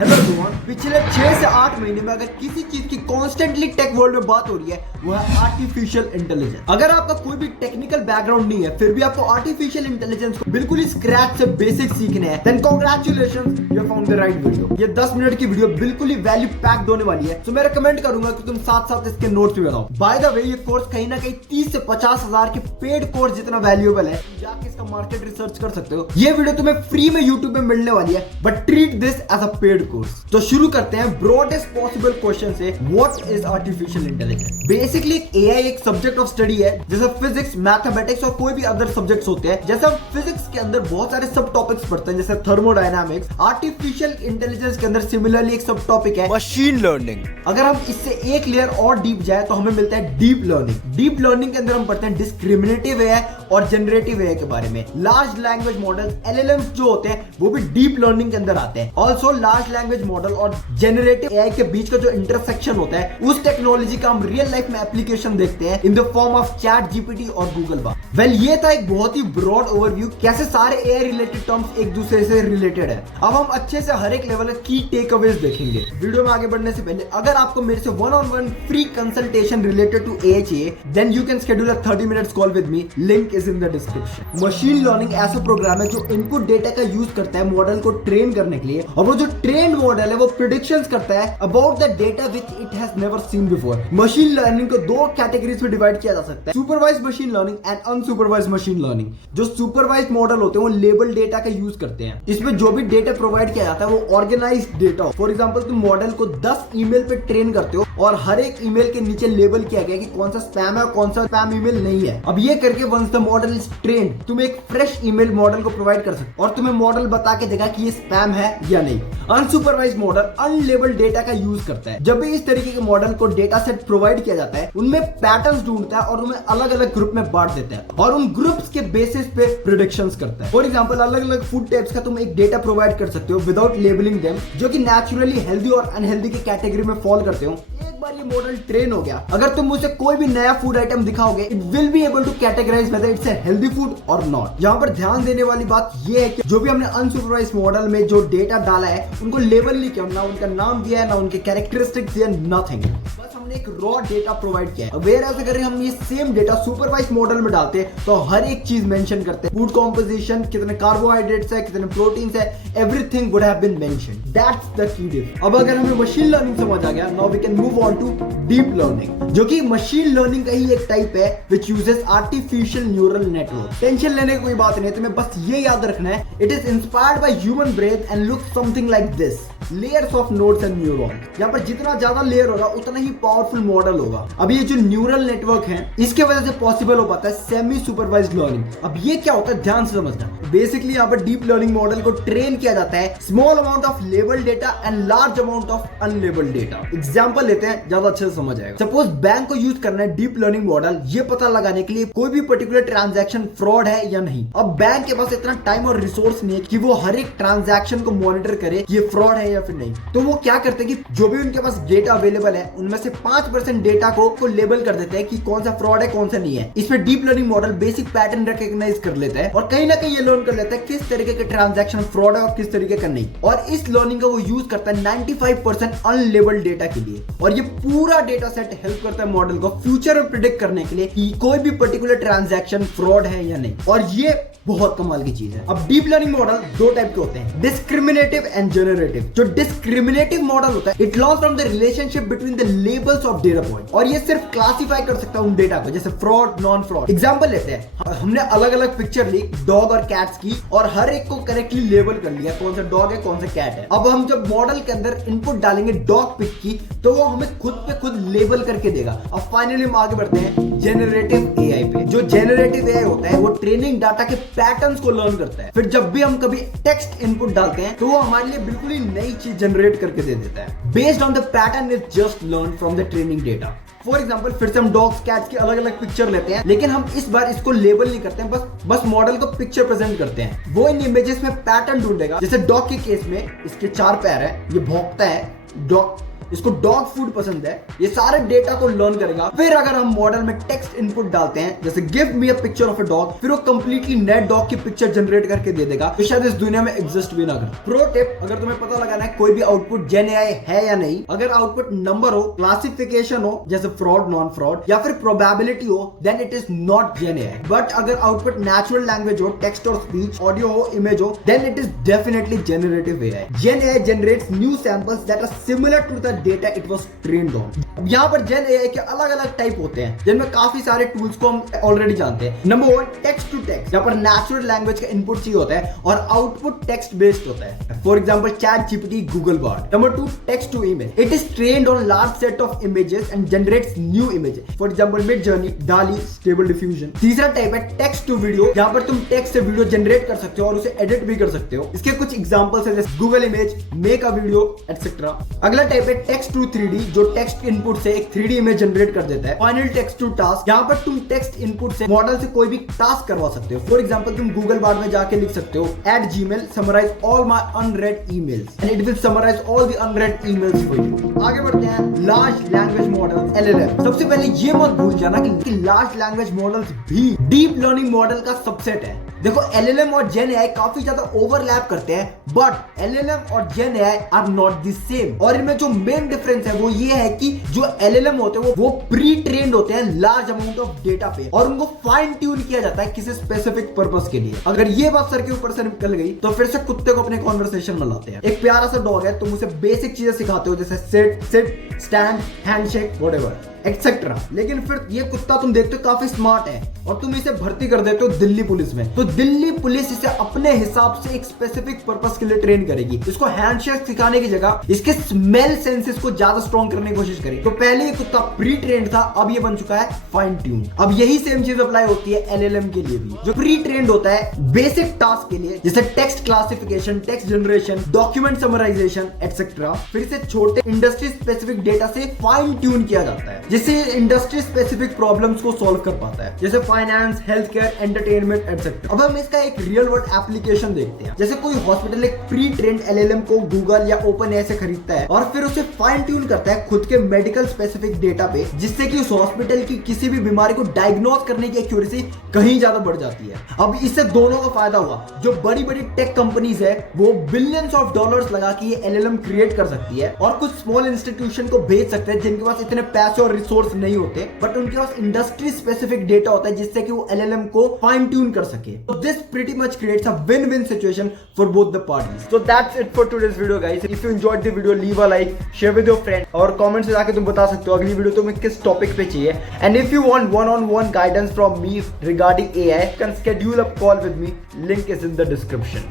Hello everyone, पिछले 6 से 8 महीने में अगर किसी चीज की कॉन्स्टेंटली टेक वर्ल्ड में बात हो रही है वो है आर्टिफिशियल इंटेलिजेंस। अगर आपका कोई भी टेक्निकल बैकग्राउंड नहीं है फिर भी आपको आर्टिफिशियल इंटेलिजेंस को बिल्कुल ही स्क्रैच से बेसिक सीखने हैं, then congratulations, you found the right video. ये 10 मिनट की वीडियो बिल्कुल ही वैल्यू पैक्ड होने वाली है, तो मैं रिकमेंड करूंगा कि तुम साथ साथ इसके नोट्स भी बनाओ। बाय द वे, ये कोर्स कहीं ना कहीं 30 से 50 हजार के पेड कोर्स जितना वैल्यूएबल है, जाके इसका मार्केट रिसर्च कर सकते हो। ये वीडियो तुम्हें फ्री में यूट्यूब में मिलने वाली है, but treat this as a paid course. तो शुरू करते हैं ब्रॉडेस्ट पॉसिबल क्वेश्चन से। What is artificial intelligence? Basically AI एक सब्जेक्ट ऑफ स्टडी है, जैसे फिजिक्स, मैथमेटिक्स और कोई भी अदर सब्जेक्ट्स होते हैं। जैसे हम फिजिक्स के अंदर बहुत सारे सब टॉपिक्स पढ़ते हैं, जैसे थर्मोडायनामिक्स। आर्टिफिशियल इंटेलिजेंस के अंदर सिमिलरली एक सब टॉपिक है मशीन लर्निंग। अगर हम इससे एक लेयर और डीप जाए तो हमें मिलता है डीप लर्निंग। डीप लर्निंग के अंदर हम पढ़ते हैं डिस्क्रिमिनेटिव एआई और जनरेटिव एआई के बारे में। लार्ज लैंग्वेज मॉडल एलएलएम्स जो होते हैं वो भी डीप लर्निंग के अंदर आते हैं। ऑल्सो लार्ज लैंग्वेज मॉडल और जेनरेटिव एआई के बीच का जो इंटरसेक्शन होता है, उस टेक्नोलॉजी का हम रियल लाइफ में एप्लीकेशन देखते हैं in the form of chat GPT और गूगल बार। वेल, ये था एक बहुत ही ब्रॉड ओवरव्यू कैसे सारे एआई रिलेटेड टर्म्स एक दूसरे से रिलेटेड है। अब हम अच्छे से हर एक लेवल के की टेकअवेज देखेंगे। वीडियो में आगे बढ़ने से पहले अगर आपको मेरे से one on one free consultation related to AI चाहिए, then you can schedule a 30 minutes call with me, link is in the description. Machine learning ऐसा प्रोग्राम है जो इनपुट डेटा का यूज करता है मॉडल को ट्रेन करने के लिए, और वो जो ट्रेन मॉडल है वो प्रेडिक्शंस करता है about the data which it has never seen before. Machine learning को दो कैटेगरीज में डिवाइड किया जा सकता है, supervised machine learning and unsupervised machine learning. जो सुपरवाइज्ड मॉडल होते हैं वो लेबल डेटा का यूज करते हैं। इसमें जो भी डेटा प्रोवाइड किया जाता है वो ऑर्गेनाइज्ड डेटा हो। फॉर एग्जांपल, तुम मॉडल को 10 ईमेल पे ट्रेन करते हो और हर एक ईमेल के नीचे लेबल किया गया कि कौन सा स्पैम है और कौन सा स्पैम ईमेल नहीं है। अब ये करके once the model is trained, तुम एक फ्रेश ईमेल मॉडल को प्रोवाइड कर सकते हो और तुम्हें मॉडल बता के देगा कि ये स्पैम है या नहीं। अनसुपरवाइज्ड मॉडल अनलेबल्ड डेटा का यूज करता है। जब भी इस तरीके के मॉडल को डेटा सेट प्रोवाइड किया जाता है, उनमें पैटर्न्स ढूंढता है और उन्हें अलग अलग ग्रुप में बांट देता है और उन ग्रुप्स के बेसिस पे प्रेडिक्शंस करता है। फॉर एग्जांपल, अलग अलग फूड टाइप्स का तुम एक डेटा प्रोवाइड कर सकते हो विदाउट लेबलिंग देम, जो कि नेचुरली हेल्दी और अनहेल्दी की कैटेगरी में फॉल करते हो। एक बार ये मॉडल ट्रेन हो गया, अगर तुम मुझे कोई भी नया फूड आइटम दिखाओगे, it will be able to categorise whether it's a healthy food और नॉट। यहाँ पर ध्यान देने वाली बात ये है कि जो भी हमने अनसुपरवाइज्ड मॉडल में जो डेटा डाला है उनको लेबल नहीं किया, ना उनका नाम दिया है, ना उनके कैरेक्टरिस्टिक्स दिया, नथिंग। बस हमने एक रॉ डेटा प्रोवाइड किया है। वेयर एज अगर हम ये सेम डेटा सुपरवाइज्ड मॉडल में डालते हैं तो हर एक चीज मेंशन करते हैं, फूड कॉम्पोजिशन, कितने कार्बोहाइड्रेट्स है, कितने प्रोटीन्स है, everything would have been mentioned. That's the key difference. अब अगर हमें मशीन लर्निंग समझ आ गया, now we can move on to deep learning, जो कि मशीन लर्निंग का ही एक टाइप है which uses artificial neural network. Tension लेने की कोई बात नहीं है, तुम्हें बस ये याद रखना है, it is inspired by human brain and look something like this, layers of nodes and neurons. यहाँ पर जितना ज्यादा लेयर होगा उतना ही पावरफुल मॉडल होगा। अब ये जो न्यूरल नेटवर्क है, इसके वजह से पॉसिबल हो पाता है सेमी सुपरवाइज्ड लर्निंग। अब ये क्या होता है, ध्यान से समझना। बेसिकली यहाँ पर डीप लर्निंग मॉडल को ट्रेन किया जाता है small amount of label data and large amount of unlabelled data. Example लेते हैं, ज्यादा अच्छे से समझ आएगा। सपोज बैंक को यूज करना है डीप लर्निंग मॉडल ये पता लगाने के लिए कोई भी पर्टिकुलर ट्रांजैक्शन फ्रॉड है या नहीं। अब बैंक के पास इतना टाइम और रिसोर्स नहीं है कि वो हर एक ट्रांजैक्शन को मॉनिटर करे ये फ्रॉड है या फिर नहीं। तो वो क्या करते हैं कि जो भी उनके पास डेटा अवेलेबल है उनमें से 5% डेटा को लेबल कर देते हैं कि कौन सा फ्रॉड है कौन सा नहीं है। इसमें deep learning model basic pattern recognize कर लेता है और कहीं ना कहीं ये लर्न कर लेता है किस तरीके के ट्रांजैक्शन फ्रॉड है और किस तरीके का नहीं। और इस लर्निंग का वो यूज करता है 95% अनलेबल्ड डेटा के लिए। और ये पूरा डेटा सेट हेल्प करता है मॉडल को फ्यूचर में प्रिडिक्ट करने के लिए कि कोई भी पर्टिकुलर ट्रांजैक्शन फ्रॉड है या नहीं। और ये बहुत कमाल की चीज है। अब डीप लर्निंग मॉडल दो टाइप के होते हैं, डिस्क्रिमिनेटिव एंड जनरेटिव। जो डिस्क्रिमिनेटिव मॉडल होता है, it learns from the relationship between the labels of data point, और ये सिर्फ क्लासिफाई कर सकता है उन डेटा को, जैसे फ्रॉड, नॉन फ्रॉड। एग्जांपल लेते हैं, हमने अलग अलग पिक्चर ली डॉग और कैट्स की और हर एक को करेक्टली लेबल कर लिया कौन सा डॉग है कौन सा कैट है। अब हम जब मॉडल के अंदर इनपुट डालेंगे डॉग पिक की तो वो हमें खुद पे खुद लेबल करके देगा। अब फाइनली हम आगे बढ़ते हैं जेनरेटिव एआई पे। जो जेनरेटिव एआई होता है वो ट्रेनिंग डाटा के पैटर्न्स को लर्न करता है। फिर जब भी हम कभी टेक्स्ट इनपुट डालते हैं तो वो हमारे लिए बिल्कुल ही नई चीज जनरेट करके दे देता है based on the pattern is just learn from the training data. For example, फिर से हम डॉग्स कैट्स की अलग अलग पिक्चर लेते हैं, लेकिन हम इस बार इसको लेबल नहीं करते हैं, बस मॉडल को पिक्चर प्रेजेंट करते हैं। वो इन इमेजेस में पैटर्न ढूंढेगा। जैसे डॉग के केस में इसके 4 पैर है, ये भौंकता है, डॉग इसको डॉग फूड पसंद है, ये सारे डेटा को लर्न करेगा। फिर अगर हम मॉडल में टेक्स्ट इनपुट डालते हैं, जैसे give me a picture of a dog, फिर वो कंप्लीटली नए डॉग की पिक्चर जनरेट करके दे देगा तो शायद इस दुनिया में एग्जिस्ट भी ना करे। प्रो टिप, अगर तुम्हें पता लगाना है कोई भी आउटपुट जेन एआई है या नहीं, अगर आउटपुट नंबर हो, क्लासिफिकेशन हो जैसे फ्रॉड, नॉन फ्रॉड या फिर प्रोबेबिलिटी हो, then it is not gen AI. But अगर आउटपुट नेचुरल लैंग्वेज हो, टेक्स्ट और स्पीच, ऑडियो हो, इमेज हो, then it is definitely generative AI. Gen AI generates new samples that are similar to the data it was trained on. यहाँ पर जेन AI के अलग अलग टाइप होते हैं जिनमें काफी सारे टूल्स को हम ऑलरेडी जानते हैं। नंबर 1, टेक्स्ट टू टेक्स्ट, यहाँ पर नेचुरल लैंग्वेज का इनपुट चाहिए होता है और आउटपुट टेक्स्ट बेस्ड होता है। For example chat GPT, Google Bard. Number 2, text to image, it is trained on large set of images and generates new images. For example Midjourney, DALL-E, stable diffusion. तीसरा type है text to video, जहां पर तुम text से video generate कर सकते हो और उसे एडिट भी कर सकते हो। इसके कुछ एग्जांपल्स हैं जैसे Google image, make a video etcetera. अगला टाइप है टेक्स्ट टू 3D, जो टेक्स्ट इनपुट से एक 3D इमेज जनरेट कर देता है। फाइनल टेक्स्ट टू टास्क, यहाँ पर तुम टेक्स्ट इनपुट से मॉडल से कोई भी टास्क करवा सकते हो। फॉर एग्जांपल तुम गूगल बार में जाके लिख सकते हो @gmail summarize all my unread emails and it will summarize all the unread emails for you। आगे बढ़ते हैं लार्ज लैंग्वेज मॉडल LLM। सबसे पहले ये मत भूल जाना कि लार्ज लैंग्वेज मॉडल्स भी डीप लर्निंग मॉडल का सबसेट है। देखो LLM और जेन एआई काफी ज्यादा ओवरलैप करते हैं, बट LLM और gen AI are not the same. और इनमें जो मेन डिफरेंस है वो ये है कि जो LLM होते हैं वो प्री ट्रेन्ड होते हैं लार्ज अमाउंट ऑफ डेटा पे और उनको फाइन ट्यून किया जाता है किसी स्पेसिफिक पर्पस के लिए। अगर ये बात सर के ऊपर से निकल गई तो फिर से कुत्ते को अपने कॉन्वर्सेशन में लाते हैं। एक प्यारा सा डॉग है, तुम उसे बेसिक चीजें सिखाते हो जैसे sit, stand, handshake, whatever etcetera, लेकिन फिर ये कुत्ता तुम देखते हो काफी स्मार्ट है और तुम इसे भर्ती कर देते हो दिल्ली पुलिस में, तो दिल्ली पुलिस इसे अपने हिसाब से एक स्पेसिफिक पर्पस के लिए ट्रेन करेगी। इसको हैंडशेक सिखाने की जगह इसके स्मेल सेंसेस को ज्यादा स्ट्रॉन्ग करने की कोशिश करेगी। तो पहले ये कुत्ता प्री ट्रेन्ड था, अब ये बन चुका है फाइन ट्यून। अब यही सेम चीज अप्लाई होती है LLM के लिए भी, जो प्री ट्रेन्ड होता है बेसिक टास्क के लिए जैसे text classification, text generation, document summarization etcetera. फिर से छोटे इंडस्ट्री स्पेसिफिक डेटा से फाइन ट्यून किया जाता है जिससे इंडस्ट्री स्पेसिफिक प्रॉब्लम्स को सॉल्व कर पाता है, जैसे finance, health care, entertainment etcetera. अब हम इसका एक रियल वर्ल्ड एप्लीकेशन देखते हैं। जैसे कोई हॉस्पिटल एक प्री ट्रेन्ड LLM को गूगल या ओपन एआई से खरीदता है और फिर उसे फाइन ट्यून करता है खुद के मेडिकल स्पेसिफिक डेटा पे, जिससे कि उस हॉस्पिटल की किसी भी बीमारी को डायग्नोज करने की एक्यूरेसी कहीं ज्यादा बढ़ जाती है। अब इससे दोनों का फायदा हुआ, जो बड़ी बड़ी टेक कंपनीज है वो बिलियंस ऑफ डॉलर्स लगा के ये LLM क्रिएट कर सकती है और कुछ स्मॉल इंस्टीट्यूशन को भेज सकते हैं जिनके पास इतने पैसे और रिसोर्स नहीं होते, बट उनके पास इंडस्ट्री स्पेसिफिक डेटा होता है जिससे कि वो LLM को फाइन ट्यून कर सके। So this pretty much creates a win-win situation for both the parties. So that's it for today's video, guys. If you enjoyed the video, leave a like, share with your friend, और comment से जाके तुम बता सकते हो अगली video तुम्हें किस टॉपिक पे चाहिए। And if you want one-on-one guidance from me regarding AI, you can schedule a call with me. Link is in the description.